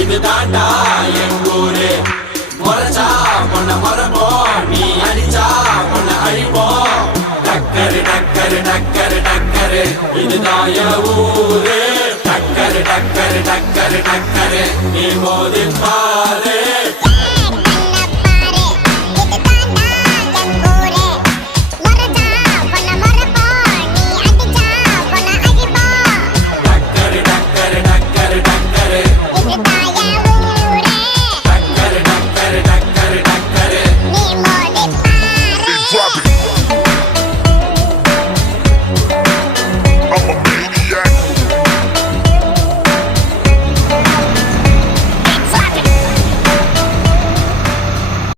இது தாண்டா எங்கூரு. முறைச்சா பொண்ண மரபோம், நீ அடிச்சா பொண்ண அழிப்போம். டக்கரு டக்கரு டக்கரு டக்கரு இதுதான் என் ஊரு. டக்கரு டக்கரு டக்கரு டக்கரு நீ மோதி பாரு.